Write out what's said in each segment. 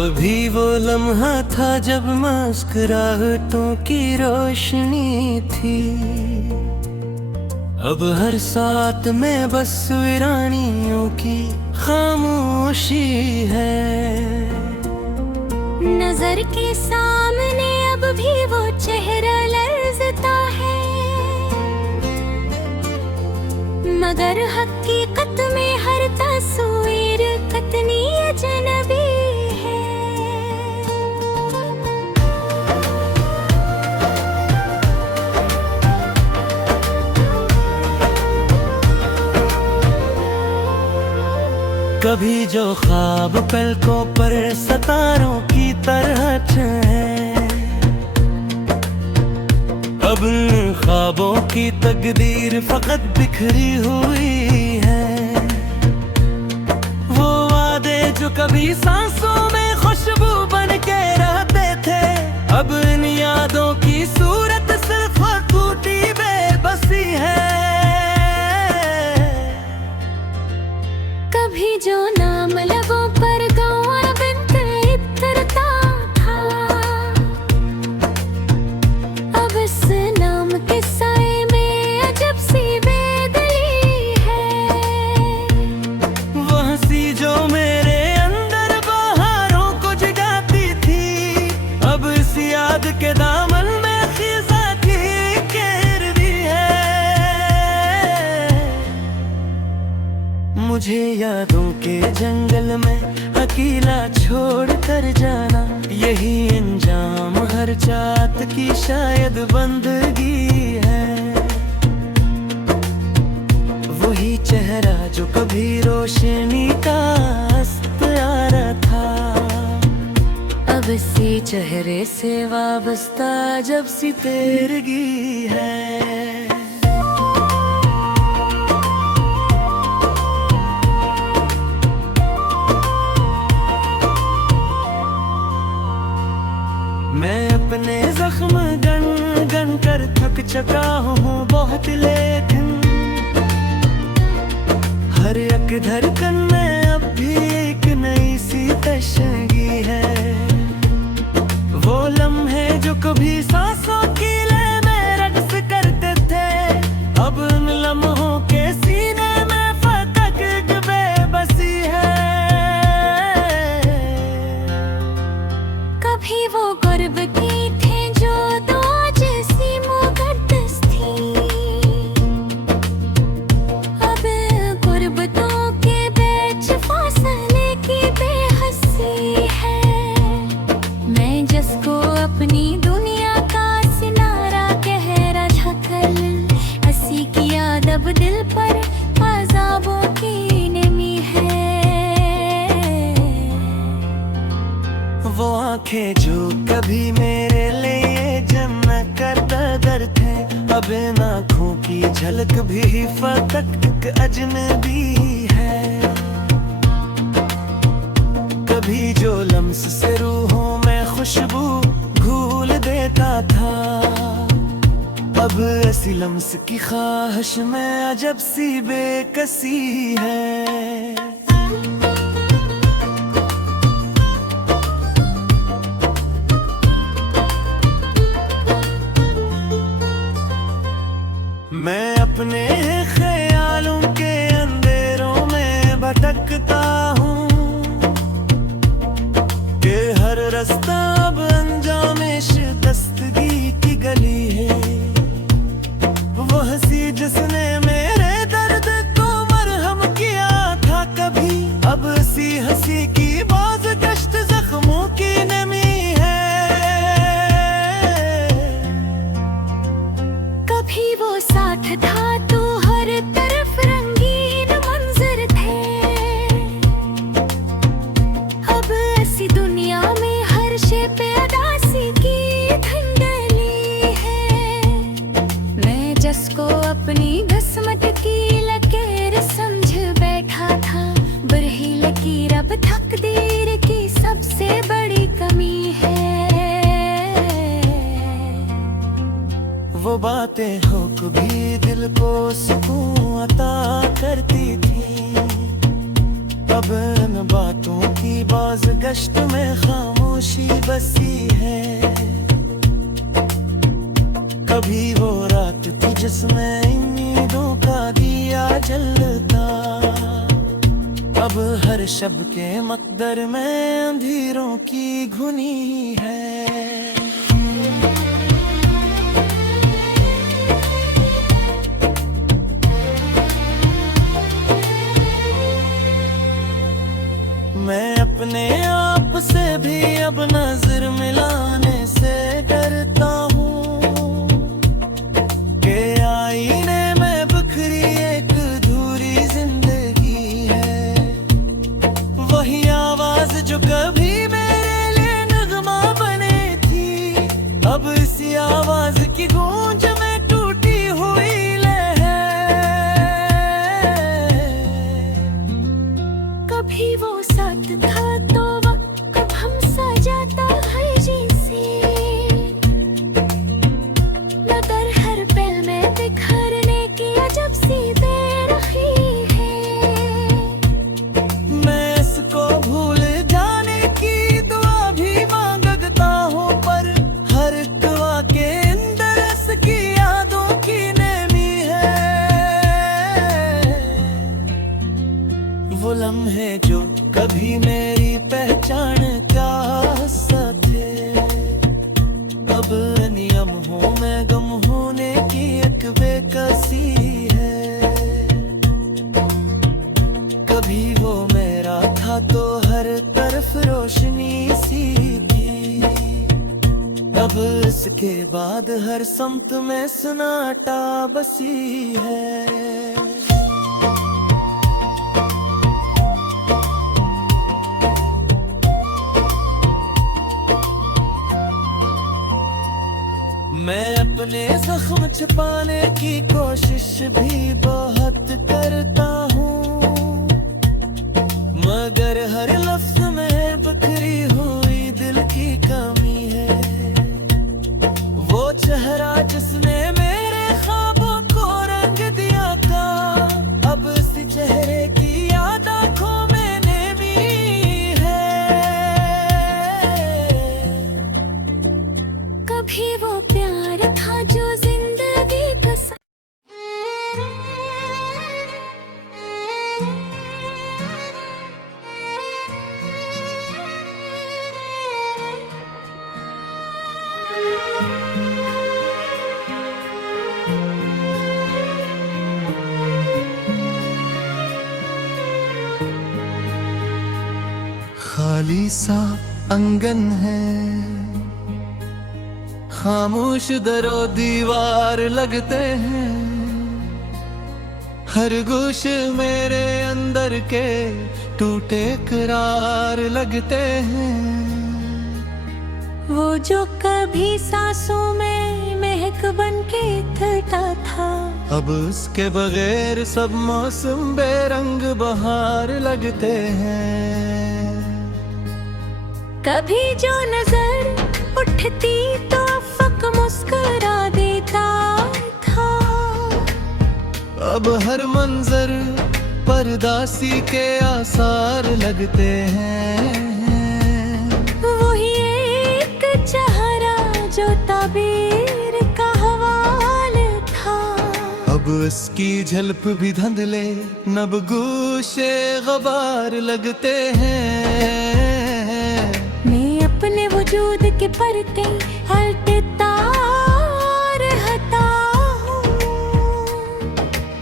अभी वो लम्हा था जब मुस्कुराहटों की रोशनी थी। अब हर साथ में बस वीरानियों की खामोशी है। नजर के सामने अब भी वो चेहरा लर्ज़ता है, मगर हकीकत में हर तस्वीर कितनी अजनबी है। कभी जो ख्वाब पलकों पर सितारों की तरह है, अब उन ख्वाबों की तकदीर फकत बिखरी हुई है। वो वादे जो कभी सांसों में खुशबू बन के रहते थे, अब इन यादों की सूरत सिर्फ टूटी बेबसी है। कभी जो नाम लबों पर गौर बिन इतरता था, अब इस नाम के साए में अजब सी बेदली है। वो हंसी जो मेरे अंदर बहारों को जगाती थी, अब इस याद के दामन में खिजा की गिरती है। मुझे यादों के जंगल में अकेला छोड़ कर जाना, यही अंजाम हर चाहत की शायद बंदगी है। वही चेहरा जो कभी रोशनी का अस्तारा था, अब इसी चेहरे से वाबस्ता जब सी तेरगी है। मैं अपने जख्म गन गन कर थक चुका हूँ बहुत, लेकिन हर एक धड़कन में अब भी एक नई सी तशगी है। वो लम्हे जो कभी सांसों की ले में रक्स करते थे, अब उन लम्हों के सीने में फकत एक बेबसी है। कभी वो गुर्ब की थे जो दो जैसी मुकद्दस थी, अब गुर्बतों के बीच फासले की बेहसी है। मैं जिसको अपनी दुनिया का सिनारा गहरा झकल, हंसी की याद अब दिल पर अज़ाबों की नमी है। वो आंखें जो कभी मेरे लिए जन्नत का दर थे, अब इन आँखों की झलक भी फकत एक अजनबी है। कभी जो लम्स से रूहों में खुशबू घूल देता था, अब ऐसी लम्स की ख्वाहिश में अजब सी बेकसी है। मैं अपने ख्यालों के अंधेरों में भटकता हूँ कि हर रास्ता अब अंजाम शिकस्तगी की गली है। वो हंसी जिसने मेरे दर्द को मरहम किया था कभी, अब इसी हंसी की बाज़गश्त जख्मों की नमी है। कभी वो साथ था तो हर तरफ रंगीन मंजर थे, अब ऐसी दुनिया में हर शे पे अदासी की धंधली है। मैं जिसको अपनी किस्मत की लकीर समझ बैठा था, बुरी लकीर अब तकदीर की सबसे बड़ी कमी है। वो बातें हो कभी दिल को सुकून अता करती थी, अब इन बातों की बाज गश्त में खामोशी बसी है। कभी वो रात थी जिसमें उम्मीदों का दिया जलता, अब हर शब के मकदर में अंधेरों की घुनी है। मैं अपने आप से भी अब नजर मिलाने से डरता हूँ कि आईने में बिखरी एक अधूरी जिंदगी है। वही आवाज जो कभी मेरे लिए नगमा बने थी, अब इसी आवाज की गूंज में टूटी हुई कभी वो साथ था तो वक्त कब हम सजाता है जैसे, मगर हर पल में बिखरने की अजब सी बेरखी है। मैं इसको भूल जाने की दुआ भी मांगता हूँ, पर हर दुआ के अंदर इसकी यादों की नेमी है। वो लम्हे जो कभी मेरी पहचान का हिस्सा थे, अब नियम हो मैं गम होने की एक बेकसी है। कभी वो मेरा था तो हर तरफ रोशनी सी थी, अब इसके बाद हर समत में सन्नाटा बसी है। मैं अपने जख्म छुपाने की कोशिश भी बहुत करता हूँ, मगर हर लफ्ज में बिखरी हुई दिल की कमी है। वो चेहरा जिसने मेरे ख्वाबों को रंग दिया था, अब इस चेहरे की याद आंखों में नेमी है। कभी वो प्यार था जो जिंदगी का खाली सा अंगन है, खामोश दरो दीवार लगते हैं, हर गोश मेरे अंदर के टूटे करार लगते हैं। वो जो कभी सांसों में महक बन के थटा था, अब उसके बगैर सब मौसम बेरंग बहार लगते हैं। कभी जो नजर उठती तो अफक मुस्कुरा देता था, अब हर मंजर परदासी के आसार लगते हैं। वही एक चेहरा जो ताबीर का हवाल था, अब इसकी झलक भी धुंधले नब गोशे गबार लगते हैं। मैं अपने वजूद के परते हटता रहता हूँ,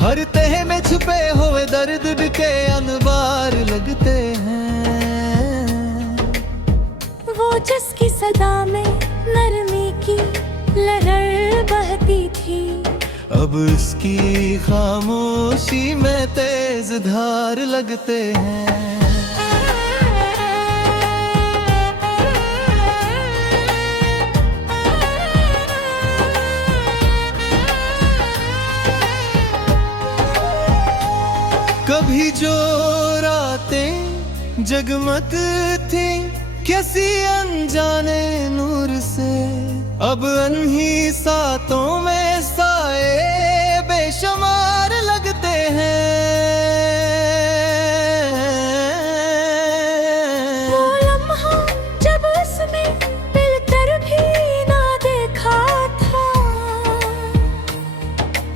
हर तह में छुपे हुए दर्द के अनबार लगते हैं। वो जिसकी सदा में नरमी की लहर बहती थी, अब इसकी खामोशी में तेज धार लगते हैं। कभी जो रातें जगमग थी किसी अनजाने नूर से, अब अनही सातों में साए बेशुमार लगते हैं।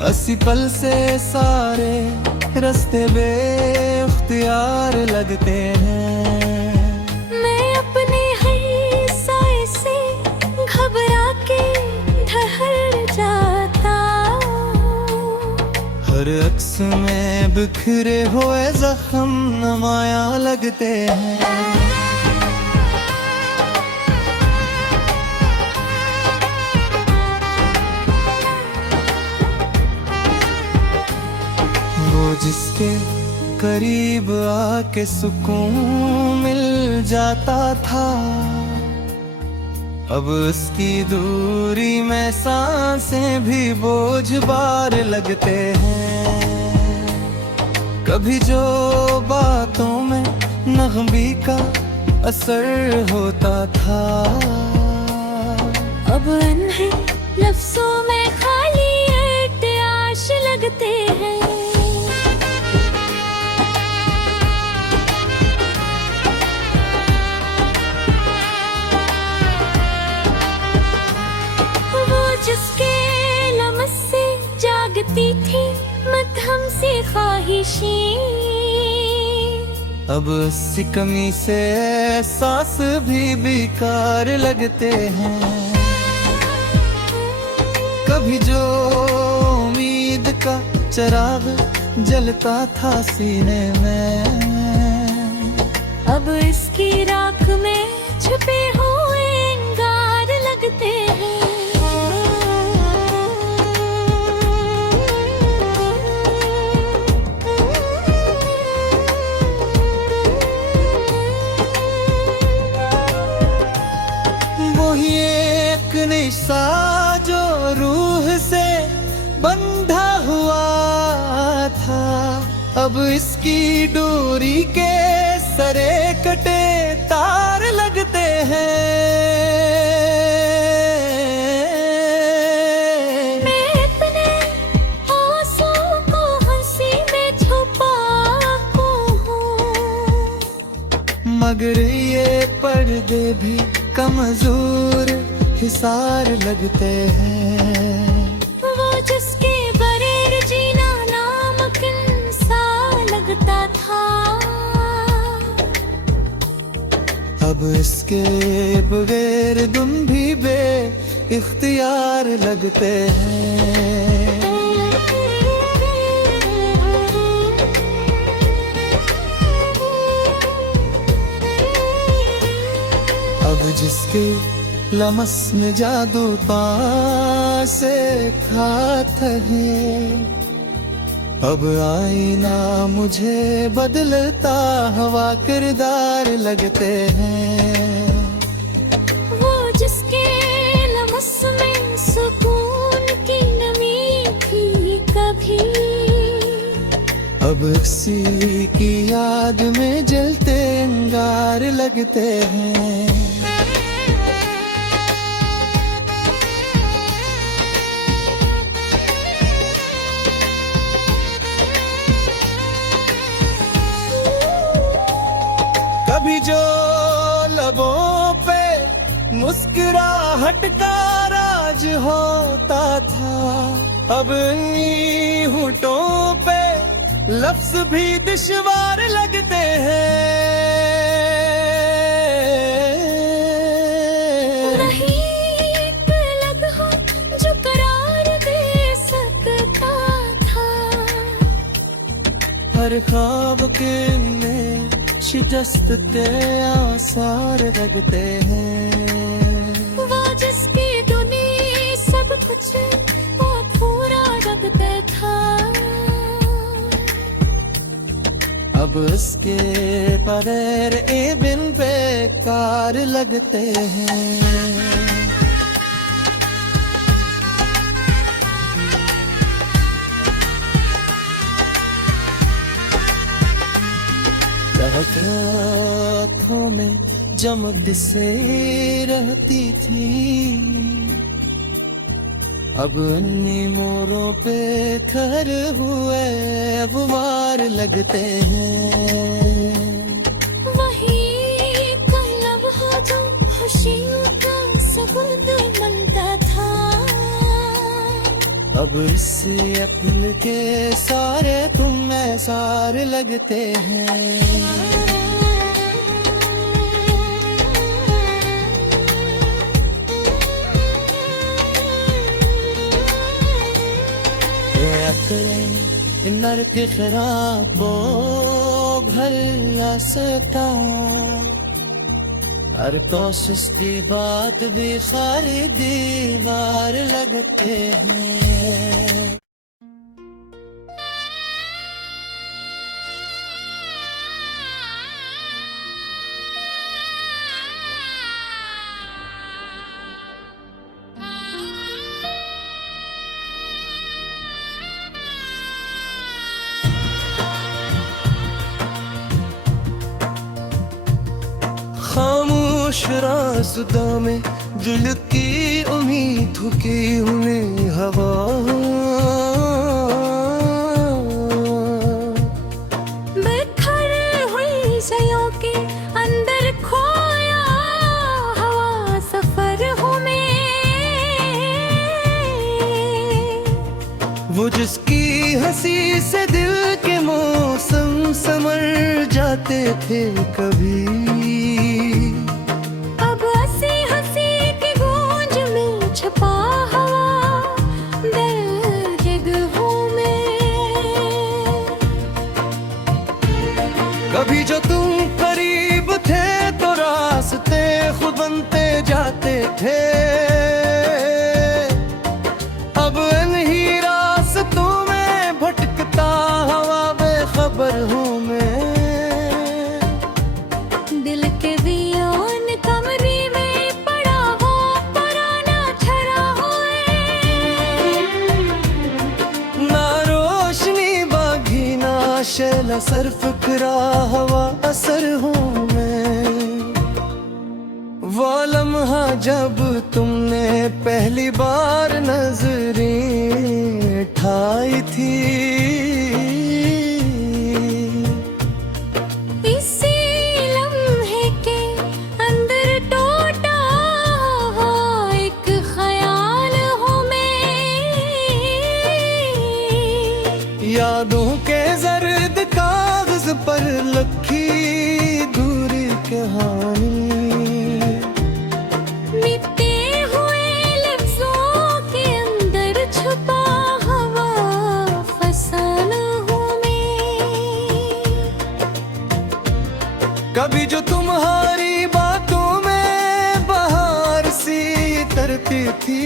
असी पल से सारे रास्ते बेख्तियार लगते हैं। मैं अपने हर साए से घबरा के ठहर जाता हूँ। हर अक्स में बिखरे हुए जख्म नमाया लगते हैं। वो जिसके करीब आके सुकून मिल जाता था, अब उसकी दूरी में सांसें भी बोझ बार लगते हैं। कभी जो बातों में नग़मी का असर होता था, अब अनहे लफ्ज़ों में खाली इर्तियाश लगते हैं। जिसके लमस से जागती थी मध्यम सी ख्वाहिशें, अब उसकी कमी से एहसास भी बेकार लगते हैं। कभी जो उम्मीद का चिराग जलता था सीने में, अब इसकी राख में छुपे हुए अंगार लगते हैं। निशा जो रूह से बंधा हुआ था, अब इसकी डोरी के सरे कटे तार लगते हैं। मैं अपने आंसुओं को हंसी में छुपाता हूँ, मगर ये पर्दे भी कमजोर हिसार लगते हैं। वो जिसके बगैर जीना नामुमकिन सा लगता था, अब इसके बगैर तुम भी बेइख्तियार लगते हैं। अब जिसके लमस में जादू से खाता है, अब आईना मुझे बदलता हवा किरदार लगते हैं। वो जिसके लमस में सुकून की नमी थी कभी, अब किसी की याद में जलते अंगार लगते हैं। कभी जो लबों पे मुस्कुराहट का राज होता था, अब इन्हीं होठों पे लफ्ज भी दुश्वार लगते हैं। नहीं एक लम्हा जो करार दे सकता था, हर ख्वाब के में शिकस्त के आसार लगते हैं। वो जिसकी दुनिया सब कुछ वो पूरा लगता था, अब उसके बगैर ए बिन बेकार लगते हैं। रातों में जमद से रहती थी, अब अन्नी मोरों पे खर हुए अब मार लगते हैं। वही कलम हो जो खुशियों का सबूत बनता था, अब इससे अपने के सारे तुम में सारे लगते हैं। Narki kharaabo bhalla sata हर कोशिश की बात भी खाली दीवार लगते हैं। खामोश रास्तों में दिल की उम्मीद थकी हुई हवा, बिखर हुई सयों के अंदर खोया हवा सफर हूँ मैं। वो जिसकी हंसी से दिल के मौसम समर जाते थे कभी, कभी जो तुम करीब थे तो रास्ते खुद बनते जाते थे। अब इन्हीं रास्तों में भटकता हवा बेखबर हूँ मैं। दिल के वीरान कमरे में पड़ा हो पुराना छड़ा हुए, ना रोशनी बागी ना शैला सर फिक्रा हवा असर हूँ मैं। वो लम्हा जब तुमने पहली बार नजरें उठाई थी, इसी लम्हे के अंदर टूटा एक ख्याल हूँ मैं। यादों के जर्द कागज पर लखी दूरी कहानी, मिटते हुए लफ्जों के अंदर छुपा हवा फसाना हूँ मैं। कभी जो तुम्हारी बातों में बहार सी तरती थी,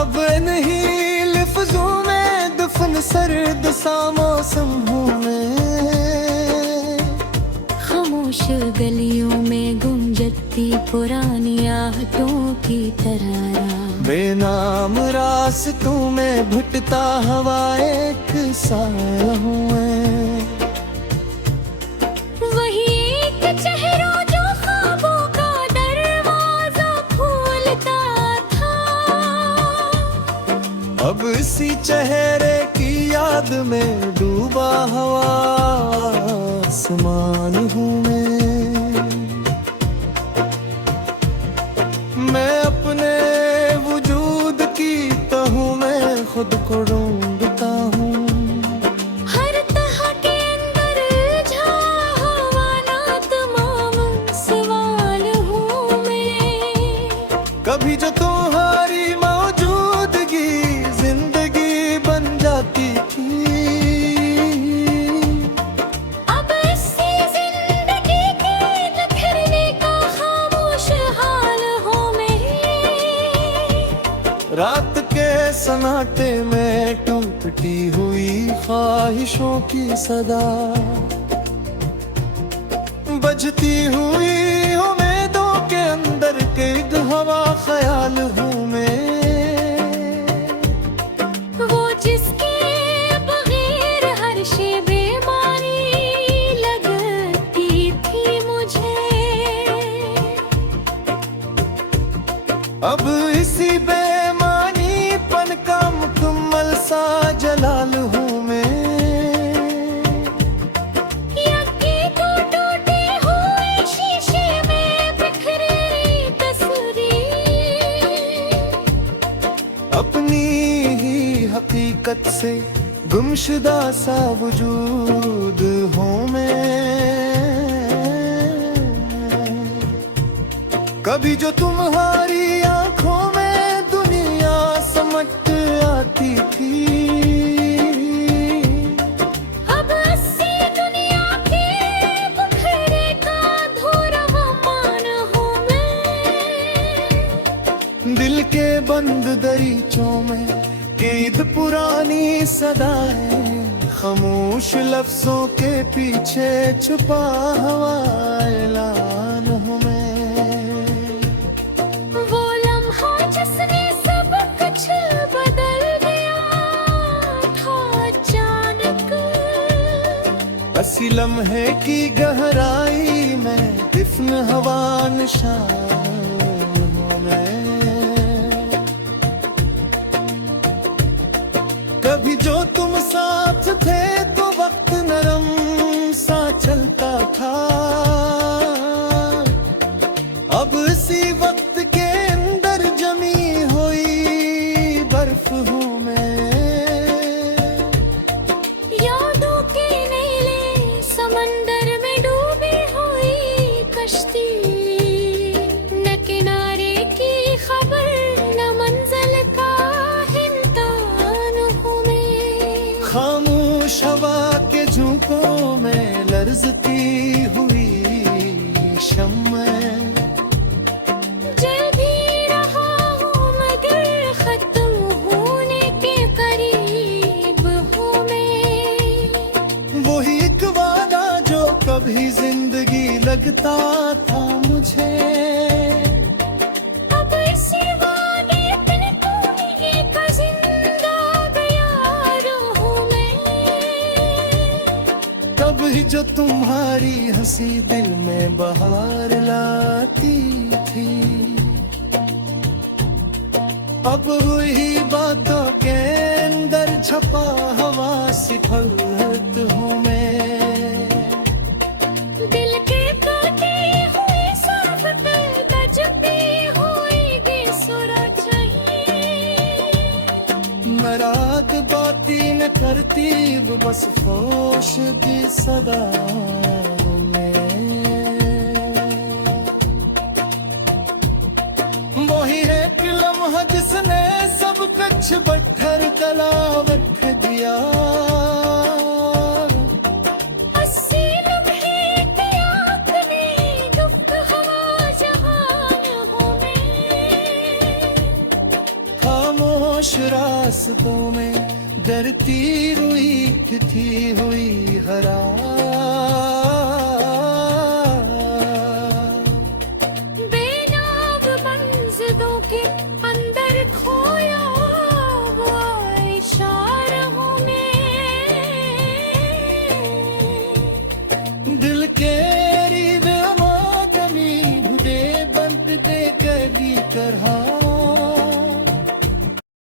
अब नहीं लफ्जों में दफन सर्द सा मौसम हूँ मैं। खामोश गलियों में गुंजती पुरानी आहटों की तरह, बेनाम रास्तों में भटता हवा एक साया हूँ मैं। वही एक चेहरा जो ख्वाबों का दरवाजा खोलता था, अब इसी चेहरे की याद में डूबा हवा आसमान हूँ मैं अपने वजूद की तहूँ में खुद को ढूंढता हूँ। हर तह के अंदर उलझा हुआ ना तमाम सवाल हूँ मैं। कभी जो तुम्हारी मौजूदगी जिंदगी बन जाती थी, अब इसी जिंदगी के बिखरने का खामोश हाल हूँ मैं। रात के सन्नाटे में टूटती हुई ख्वाहिशों की सदा, बजती हुई उम्मीदों के अंदर के हवा ख्याल हूँ मैं। वो जिसके बगैर हर शे बेमानी लगती थी मुझे, अब इसी बेमानीपन का मुकम्मल सा जलाल हूँ मैं। यकी तो टूटे हुए शीशे में बिखरी तस्वीर, हकीकत से गुमशुदा सा वजूद हूँ मैं। कभी जो तुम्हारी आंखों में दुनिया समट आती थी, अब अस्सी दुनिया के बखेरे का धोरवा मान हूँ मैं। दिल के बंद दरीचों में कैद पुरानी सदाएं, खामोश लफ्जों के पीछे छुपा हुआ ऐलान हूँ मैं। वो लम्हा जिसने सब कुछ बदल दिया था अचानक, हसी लम्हे की गहराई में दिफन हवा निशान हूँ मैं। कभी जो तुम साथ थे तो वक्त नरम सा चलता था, अब इसी वक्त के अंदर जमी हुई बर्फ हूँ मैं। यादों के नीले समंदर में डूबी हुई कश्ती, न किनारे की खबर न मंजिल का हिंतान हूँ मैं। खामोश हवा के झोंकों में लर्जती हुई शम्मे, जल भी रहा हूँ मगर खत्म होने के करीब हूँ मैं। वही एक वादा जो कभी जिंदगी लगता था मुझे, अब इसी वादे पे कोई एक जिंदा बेयार हूँ मैं। कभी जो तुम्हारी हंसी दिल में बहार लाती थी, अब हुई बातों के अंदर छपा हवा सिफारिश हूँ मैं। दिल के टूटे हुए सांप पे बजती हुई बेसुरा चाहिए। मराद बाती न तरतीब बस फोश की सदा में। वही एक लम्हा जिसने सब कुछ पत्थर तलाव रख दिया, अस्सी लम्हे के आखिरी गुफ्त हवा जहान हूँ मैं। खामोश रास्तों में डरती रुई थी हुई हरा